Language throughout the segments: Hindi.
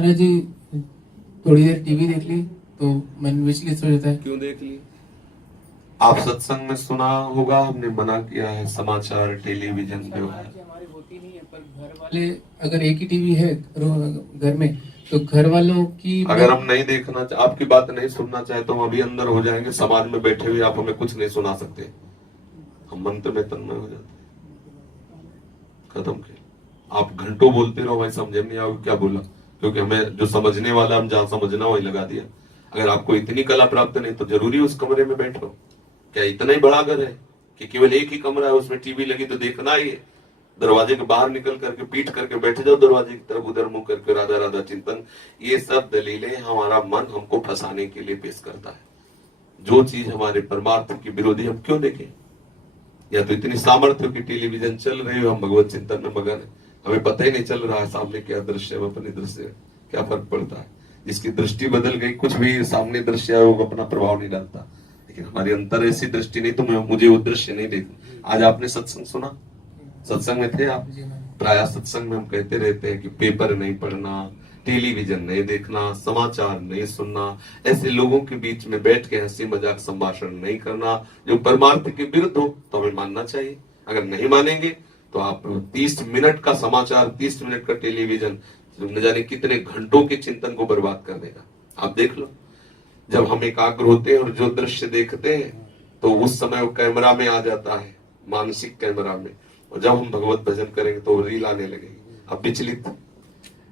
महाराज जी थोड़ी देर टीवी देख ली तो मन विचलित हो जाता है। क्यों देख ली? आप सत्संग में सुना होगा, हमने मना किया है समाचार टेलीविजन पे हमारी होती नहीं है, पर घर वाले अगर एक ही टीवी है घर में तो घर वालों की अगर हम नहीं देखना आपकी बात नहीं सुनना चाहे तो हम अभी अंदर हो जाएंगे। समाज में बैठे हुए आप हमें कुछ नहीं सुना सकते, हम मंत्र में तन्मय हो जाते, खत्म के। आप घंटों बोलते रहो, भाई समझ में नहीं आओगे क्या बोला, क्योंकि हमें जो समझने वाला हम जहां समझना वही लगा दिया। अगर आपको इतनी कला प्राप्त नहीं तो जरूरी उस कमरे में बैठो। क्या इतना ही बड़ा घर है कि केवल एक ही कमरा है, उसमें टीवी लगी तो देखना ही है? दरवाजे के बाहर निकल करके पीठ करके बैठ जाओ दरवाजे की तरफ, उधर मुंह करके राधा राधा चिंतन। ये सब दलीलें हमारा मन हमको फंसाने के लिए पेश करता है। जो चीज हमारे परमार्थ की विरोधी हम क्यों देखें? या तो इतनी सामर्थ्य की टेलीविजन चल रही हो, हम भगवत चिंतन में मगन है, हमें पता ही नहीं चल रहा है सामने क्या दृश्य है, अपने दृश्य क्या फर्क पड़ता है। जिसकी दृष्टि बदल गई, कुछ भी सामने दृश्य है वो अपना प्रभाव नहीं डालता, लेकिन हमारी अंतर ऐसी दृष्टि नहीं तो मुझे वो दृश्य नहीं देखना। आज आपने सत्संग सुना, सत्संग में थे आप? प्राय सत्संग में हम कहते रहते हैं कि पेपर नहीं पढ़ना, टेलीविजन नहीं देखना, समाचार नहीं सुनना, ऐसे लोगों के बीच में बैठ के हंसी मजाक संभाषण नहीं करना जो परमार्थ के विरुद्ध हो तो हमें मानना चाहिए। अगर नहीं मानेंगे तो आप 30 मिनट का समाचार, 30 मिनट का टेलीविजन न जाने कितने घंटों के चिंतन को बर्बाद कर देगा। आप देख लो, जब हम एकाग्र होते हैं और जो दृश्य देखते हैं तो उस समय वो कैमरा में आ जाता है, मानसिक कैमरा में, और जब हम भगवत भजन करेंगे तो रील आने लगेगी। अब विचलित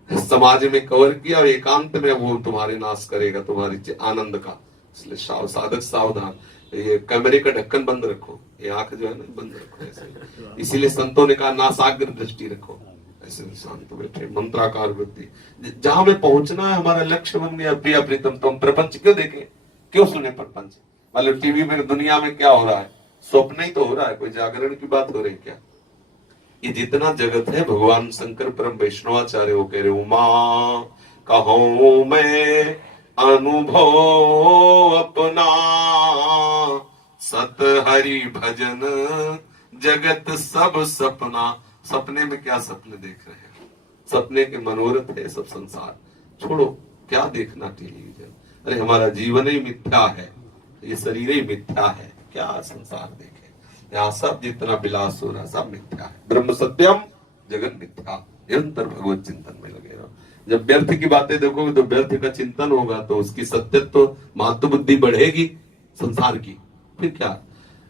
समाज में कवर किया और एकांत में वो तुम्हारे नाश करेगा, तुम्हारी आनंद का। इसलिए साधक सावधान, ये कैमरे का ढक्कन बंद रखो, ये आंख जो है ना बंद रखो ऐसे। इसीलिए संतों ने कहा नासाग्र दृष्टि रखो, ऐसे शांत बैठे मंत्राकार वृत्ति। जहां में पहुंचना है, हमारा लक्ष्य बन गया प्रिया प्रीतम, तो हम प्रपंच क्यों देखें, क्यों सुने प्रपंच? मतलब टीवी में दुनिया में क्या हो रहा है, स्वप्न ही तो हो रहा है, कोई जागरण की बात हो रही क्या? ये जितना जगत है, भगवान शंकर परम वैष्णवाचार्य वो कह रहे, उमा कहूं मैं अनुभव अपना, सत हरि भजन जगत सब सपना। सपने में क्या सपने देख रहे हैं? सपने के मनोरथ है सब संसार, छोड़ो क्या देखना टेलीविजन। अरे हमारा जीवन ही मिथ्या है, ये शरीर ही मिथ्या है, क्या संसार देखे? यहाँ सब जितना विलास हो रहा है सब मिथ्या है। ब्रह्म सत्यम जगत मिथ्या। निरंतर भगवत चिंतन में लगे रहो। जब व्यर्थ की बातें देखोगे तो व्यर्थ का चिंतन होगा तो उसकी सत्यत्व महत्व बुद्धि बढ़ेगी संसार की। फिर क्या,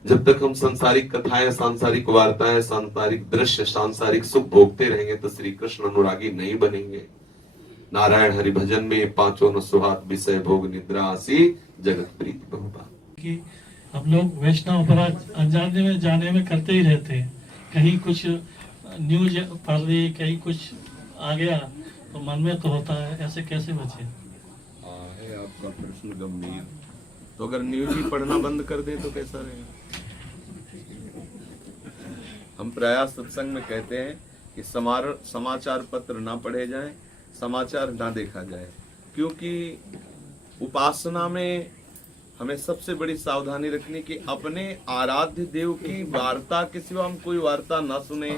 जब तक हम सांसारिक कथाएं, सांसारिक वार्ताएं, सांसारिक दृश्य, सांसारिक सुख भोगते रहेंगे तो श्री कृष्ण अनुरागी नहीं बनेंगे। नारायण हरि भजन में पांचों न सुहात विषय भोग निद्रा आसी जगत प्रीति बहुबा। हम लोग वैष्णव अपराध अनजाने में जाने में करते ही रहते हैं। कहीं कुछ न्यूज पढ़ ली, कहीं कुछ आ गया तो मन में तो होता है, ऐसे कैसे बचे? है आपका प्रश्न गंभीर। तो अगर न्यूज ही पढ़ना बंद कर दे तो कैसा रहेगा? हम प्रयास सत्संग में कहते हैं कि समाचार पत्र ना पढ़े जाएं, समाचार ना देखा जाए, क्योंकि उपासना में हमें सबसे बड़ी सावधानी रखनी कि अपने आराध्य देव की वार्ता के सिवा हम कोई वार्ता ना सुने।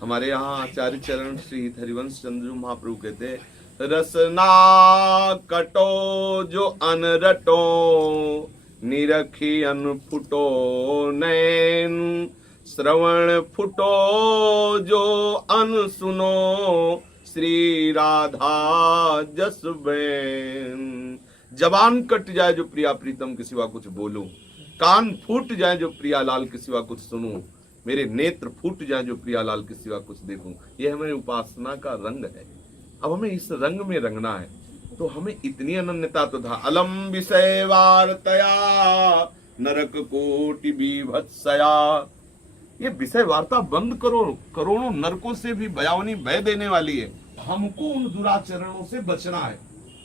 हमारे यहाँ आचार्य चरण श्री हरिवंश चंद्र महाप्रभु कहते हैं, रसना कटो जो अनरटो, निरखी अन फुटो नैन, श्रवण फुटो जो अन सुनो, श्री राधा जस बैन। जबान कट जाए जो प्रिया प्रीतम के सिवा कुछ बोलूं, कान फूट जाए जो प्रिया लाल के सिवा कुछ सुनूं, मेरे नेत्र फूट जाए जो प्रिया लाल के सिवा कुछ देखूं। यह हमारी उपासना का रंग है। अब हमें इस रंग में रंगना है तो हमें इतनी अनन्यता तो था। अलम विषय वार्तया नरक कोटि बीभत्सया। ये विषय वार्ता बंद करो, करोड़ों नरकों से भी भयावनी भय देने वाली है। हमको उन दुराचरणों से बचना है,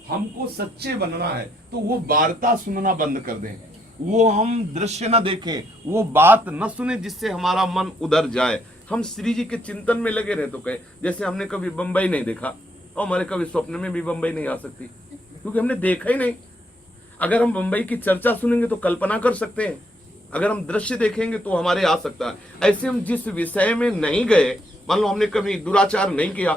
हमको सच्चे बनना है, तो वो वार्ता सुनना बंद कर दें, वो हम दृश्य न देखें, वो बात न सुने जिससे हमारा मन उधर जाए। हम श्री जी के चिंतन में लगे रहे तो कहे, जैसे हमने कभी बंबई नहीं देखा और हमारे कभी स्वप्न में भी बंबई नहीं आ सकती, क्योंकि हमने देखा ही नहीं। अगर हम बंबई की चर्चा सुनेंगे तो कल्पना कर सकते हैं, अगर हम दृश्य देखेंगे तो हमारे आ सकता है। ऐसे हम जिस विषय में नहीं गए, मान लो हमने कभी दुराचार नहीं किया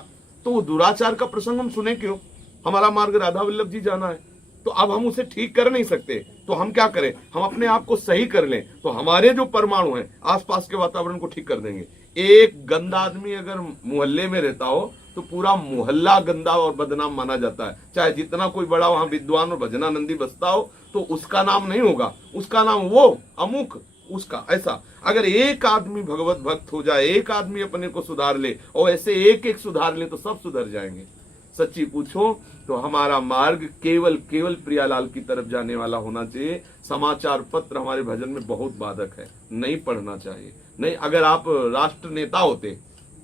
तो वो दुराचार का प्रसंग हम सुने क्यों? हमारा मार्ग राधा वल्लभ जी जाना है, तो अब हम उसे ठीक कर नहीं सकते, तो हम क्या करें? हम अपने आप को सही कर लें, तो हमारे जो परमाणु हैं आसपास के वातावरण को ठीक कर देंगे। एक गंदा आदमी अगर मोहल्ले में रहता हो तो पूरा मोहल्ला गंदा और बदनाम माना जाता है। चाहे जितना कोई बड़ा वहां विद्वान और भजनानंदी बसता हो तो उसका नाम नहीं होगा, उसका नाम वो अमुक उसका ऐसा। अगर एक आदमी भगवत भक्त हो जाए, एक आदमी अपने को सुधार ले, और ऐसे एक एक सुधार ले तो सब सुधर जाएंगे। सच्ची पूछो तो हमारा मार्ग केवल केवल प्रियालाल की तरफ जाने वाला होना चाहिए। समाचार पत्र हमारे भजन में बहुत बाधक है, नहीं पढ़ना चाहिए। नहीं, अगर आप राष्ट्र नेता होते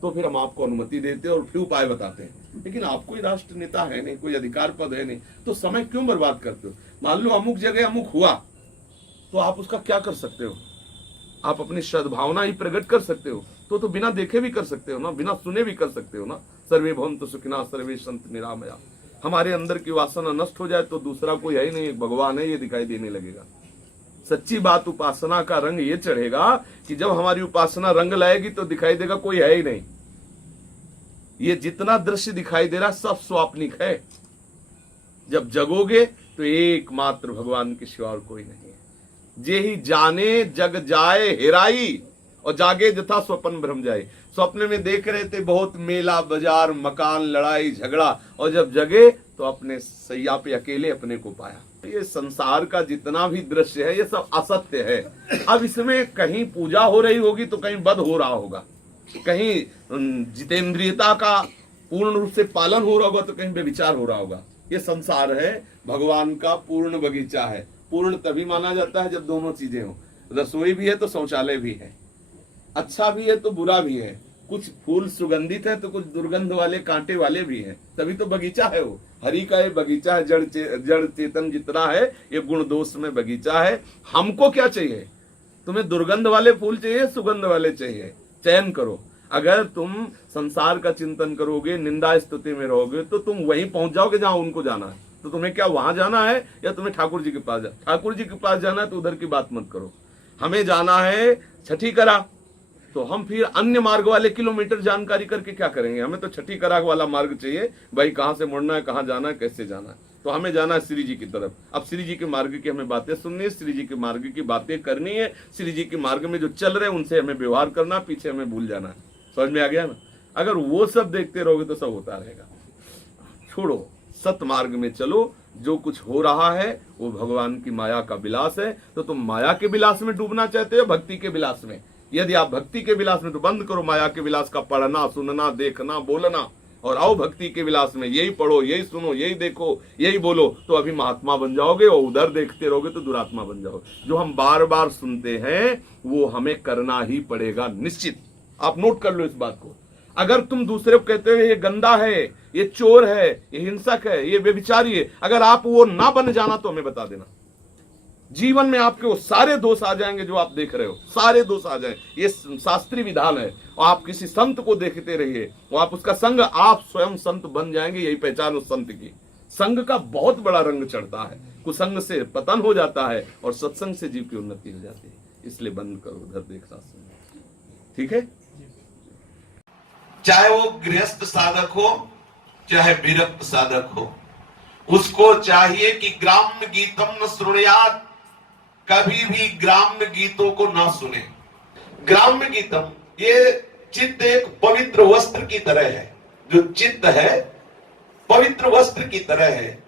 तो फिर हम आपको अनुमति देते और फिर उपाय बताते हैं, लेकिन आप कोई राष्ट्र नेता है नहीं, कोई अधिकार पद है नहीं, तो समय क्यों बर्बाद करते हो? मान लो अमुक जगह अमुक हुआ तो आप उसका क्या कर सकते हो? आप अपनी सद्भावना ही प्रकट कर सकते हो, तो बिना देखे भी कर सकते हो ना, बिना सुने भी कर सकते हो ना। सर्वे भवन्तु सुखिनः सर्वे सन्तु निरामया। हमारे अंदर की वासना नष्ट हो जाए तो दूसरा कोई है ही नहीं, एक भगवान है, ये दिखाई देने लगेगा। सच्ची बात, उपासना का रंग ये चढ़ेगा कि जब हमारी उपासना रंग लाएगी तो दिखाई देगा कोई है ही नहीं। ये जितना दृश्य दिखाई दे रहा सब स्वाप्निक है। जब जगोगे तो एकमात्र भगवान के सिवा और कोई नहीं है। जे ही जाने जग जाए हेराई, और जागे जथा स्वप्न भ्रम जाए। स्वप्न में देख रहे थे बहुत मेला बाजार मकान लड़ाई झगड़ा, और जब जगे तो अपने सैया पे अकेले अपने को पाया। ये संसार का जितना भी दृश्य है ये सब असत्य है। अब इसमें कहीं पूजा हो रही होगी तो कहीं वध हो रहा होगा, कहीं जितेंद्रियता का पूर्ण रूप से पालन हो रहा होगा तो कहीं व्यभिचार हो रहा होगा। ये संसार है, भगवान का पूर्ण बगीचा है। पूर्ण तभी माना जाता है जब दोनों चीजें हो, रसोई भी है तो शौचालय भी है, अच्छा भी है तो बुरा भी है, कुछ फूल सुगंधित है तो कुछ दुर्गंध वाले कांटे वाले भी हैं, तभी तो बगीचा है वो। हरि का ये बगीचा है, जड़ चेतन जितना है ये गुण दोष में बगीचा है। हमको क्या चाहिए? तुम्हें दुर्गंध वाले फूल चाहिए, सुगंध वाले चाहिए? चयन करो। अगर तुम संसार का चिंतन करोगे, निंदा स्तुति में रहोगे तो तुम वहीं पहुंच जाओगे जहां उनको जाना है। तो तुम्हें क्या वहां जाना है या तुम्हें ठाकुर जी के पास जाना? ठाकुर जी के पास जाना है तो उधर की बात मत करो। हमें जाना है छठी करा, तो हम फिर अन्य मार्ग वाले किलोमीटर जानकारी करके क्या करेंगे? हमें तो छठी करा वाला मार्ग चाहिए भाई, कहां से मुड़ना है, कहां जाना है, कैसे जाना है। तो हमें जाना है श्री जी की तरफ। अब श्री जी के मार्ग की हमें बातें सुननी है, श्री जी के मार्ग की बातें करनी है, श्री जी के मार्ग में जो चल रहे हैं उनसे हमें व्यवहार करना, पीछे हमें भूल जाना है। समझ में आ गया ना? अगर वो सब देखते रहोगे तो सब होता रहेगा। छोड़ो, सत मार्ग में चलो। जो कुछ हो रहा है वो भगवान की माया का विलास है। तो तुम माया के विलास में डूबना चाहते हो भक्ति के विलास में? यदि आप भक्ति के विलास में, तो बंद करो माया के विलास का पढ़ना सुनना देखना बोलना, और आओ भक्ति के विलास में। यही पढ़ो, यही सुनो, यही देखो, यही बोलो, तो अभी महात्मा बन जाओगे। और उधर देखते रहोगे तो दुरात्मा बन जाओगे। जो हम बार बार सुनते हैं वो हमें करना ही पड़ेगा निश्चित। आप नोट कर लो इस बात को। अगर तुम दूसरे को कहते हो ये गंदा है, ये चोर है, ये हिंसक है, ये व्यभिचारी है, अगर आप वो ना बन जाना तो हमें बता देना। जीवन में आपके वो सारे दोष आ जाएंगे जो आप देख रहे हो, सारे दोष आ जाएंगे। ये शास्त्रीय विधान है। और आप किसी संत को देखते रहिए और आप उसका संग, आप स्वयं संत बन जाएंगे। यही पहचान उस संत की। संग का बहुत बड़ा रंग चढ़ता है, कुसंग से पतन हो जाता है और सत्संग से जीव की उन्नति हो जाती है। इसलिए बंद करो, उधर देख शास्त्र। ठीक है? चाहे वो गृहस्थ साधक हो चाहे विरक्त साधक हो, उसको चाहिए कि ग्राम्य गीतम न सुनयात, कभी भी ग्राम्य गीतों को ना सुने। ग्राम्य गीतम, ये चित्त एक पवित्र वस्त्र की तरह है। जो चित्त है पवित्र वस्त्र की तरह है,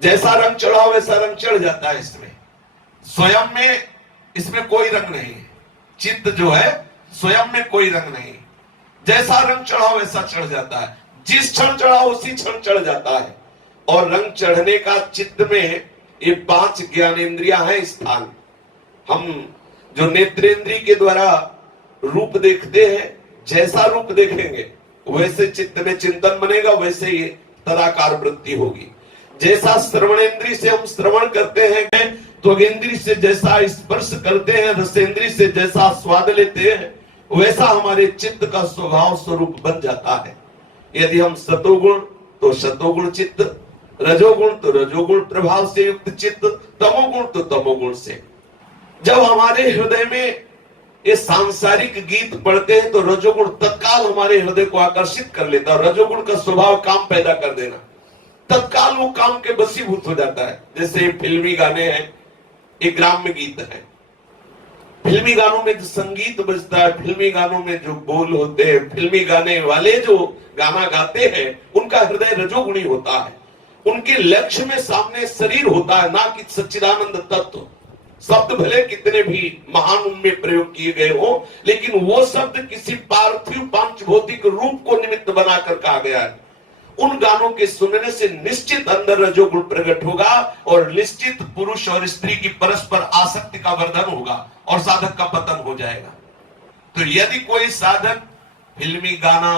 जैसा रंग चढ़ाओ वैसा रंग चढ़ जाता है। इसमें स्वयं में इसमें कोई रंग नहीं है। चित्त जो है स्वयं में कोई रंग नहीं, जैसा रंग चढ़ाओ वैसा चढ़ जाता है। जिस क्षण चढ़ाओ उसी क्षण चढ़ जाता है। और रंग चढ़ने का चित्त में ये 5 ज्ञानेंद्रियां हैं स्थान। हम जो नेत्रेंद्रिय के द्वारा रूप देखते हैं, जैसा रूप देखेंगे वैसे चित्त में चिंतन बनेगा, वैसे ही तदाकार वृत्ति होगी। जैसा श्रवणेंद्रिय से हम श्रवण करते हैं, त्वगेंद्रिय से जैसा स्पर्श करते हैं, रसेंद्रिय से जैसा स्वाद लेते हैं, वैसा हमारे चित्त का स्वभाव स्वरूप बन जाता है। यदि हम सतोगुण तो सतोगुण चित्त, रजोगुण तो रजोगुण प्रभाव से युक्त चित्त, तमोगुण तो तमोगुण से। जब हमारे हृदय में ये सांसारिक गीत पढ़ते हैं तो रजोगुण तत्काल हमारे हृदय को आकर्षित कर लेता है। रजोगुण का स्वभाव काम पैदा कर देना, तत्काल वो काम के वशीभूत हो जाता है। जैसे फिल्मी गाने हैं, ये ग्राम्य गीत है। फिल्मी गानों में जो संगीत बजता है, फिल्मी गानों में जो बोल होते हैं, फिल्मी गाने वाले जो गाना गाते हैं, उनका हृदय रजोगुणी होता है। उनके लक्ष्य में सामने शरीर होता है, ना कि सच्चिदानंद तत्व। शब्द भले कितने भी महान उनमें प्रयोग किए गए हो, लेकिन वो शब्द किसी पार्थिव पांचभौतिक रूप को निमित्त बनाकर कहा गया है। उन गानों के सुनने से निश्चित अंदर रजोगुण प्रकट होगा और निश्चित पुरुष और स्त्री की परस्पर आसक्ति का वर्धन होगा और साधक का पतन हो जाएगा। तो यदि कोई साधक फिल्मी गाना,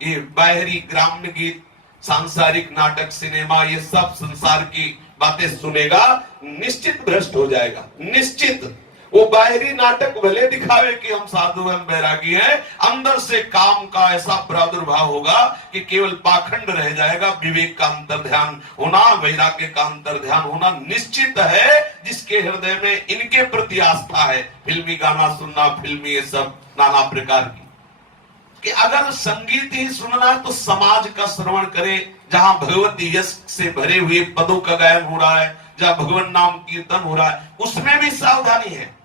ये बाहरी ग्राम्य गीत, सांसारिक नाटक, सिनेमा, ये सब संसार की बातें सुनेगा, निश्चित भ्रष्ट हो जाएगा। निश्चित वो बाहरी नाटक भले दिखावे कि हम साधु हम बैरागी हैं, अंदर से काम का ऐसा प्रादुर्भाव होगा कि केवल पाखंड रह जाएगा। विवेक का अंतर्ध्यान होना, वैराग्य का अंतर्ध्यान होना निश्चित है। जिसके हृदय में इनके प्रति आस्था है, फिल्मी गाना सुनना, फिल्मी ये सब नाना प्रकार की, कि अगर संगीत ही सुनना है तो समाज का श्रवण करे, जहां भगवती यश से भरे हुए पदों का गायन हो रहा है, जहां भगवान नाम कीर्तन हो रहा है, उसमें भी सावधानी है।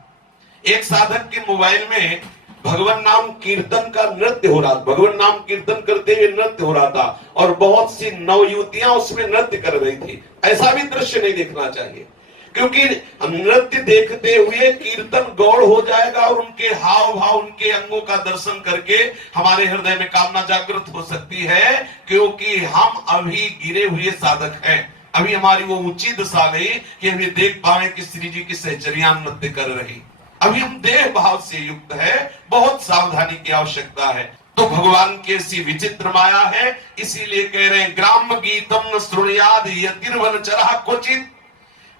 एक साधक के मोबाइल में भगवान नाम कीर्तन का नृत्य हो रहा था, भगवान नाम कीर्तन करते हुए नृत्य हो रहा था और बहुत सी नवयुवतियां उसमें नृत्य कर रही थी। ऐसा भी दृश्य नहीं देखना चाहिए, क्योंकि नृत्य देखते हुए कीर्तन गौड़ हो जाएगा और उनके हाव भाव, उनके अंगों का दर्शन करके हमारे हृदय में कामना जागृत हो सकती है। क्योंकि हम अभी गिरे हुए साधक हैं, अभी हमारी वो ऊंची दशा नहीं कि हम ये देख पाए कि श्री जी की सहचरियां नृत्य कर रही। अभी हम देह भाव से युक्त है, बहुत सावधानी की आवश्यकता है। तो भगवान की ऐसी विचित्र माया है, इसीलिए कह रहे हैं ग्राम्य गीतम न श्रुणयाद यतिर्वन चरः क्वचित्।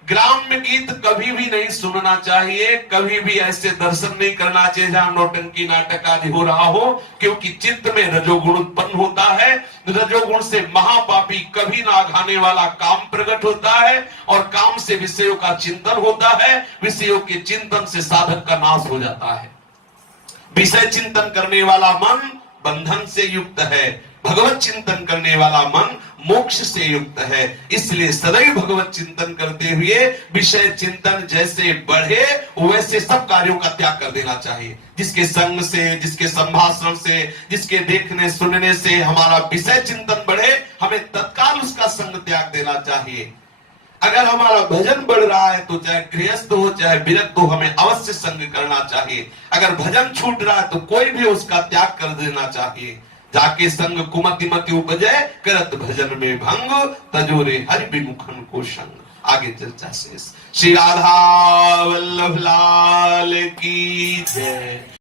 ग्राम्य गीत कभी भी नहीं सुनना चाहिए, कभी भी ऐसे दर्शन नहीं करना चाहिए जहां नौटंकी नाटक आदि हो रहा हो, क्योंकि चित्त में रजोगुण उत्पन्न होता है। रजोगुण से महापापी कभी ना घाने वाला काम प्रकट होता है और काम से विषयों का चिंतन होता है, विषयों के चिंतन से साधक का नाश हो जाता है। विषय चिंतन करने वाला मन बंधन से युक्त है, भगवत चिंतन करने वाला मन मोक्ष से युक्त है। इसलिए सदैव भगवत चिंतन करते हुए विषय चिंतन जैसे बढ़े वैसे सब कार्यों का त्याग कर देना चाहिए। जिसके संग से, जिसके संभाषण से, जिसके देखने सुनने से हमारा विषय चिंतन बढ़े, हमें तत्काल उसका संग त्याग देना चाहिए। अगर हमारा भजन बढ़ रहा है तो चाहे गृहस्थ हो चाहे विरक्त हो, हमें अवश्य संग करना चाहिए। अगर भजन छूट रहा है तो कोई भी उसका त्याग कर देना चाहिए। जाके संग कुमति मति उपजे, करत भजन में भंग, तजोरे हरि विमुखन को संग। आगे चर्चा शेष। श्री राधा वल्लभ लाल की जय।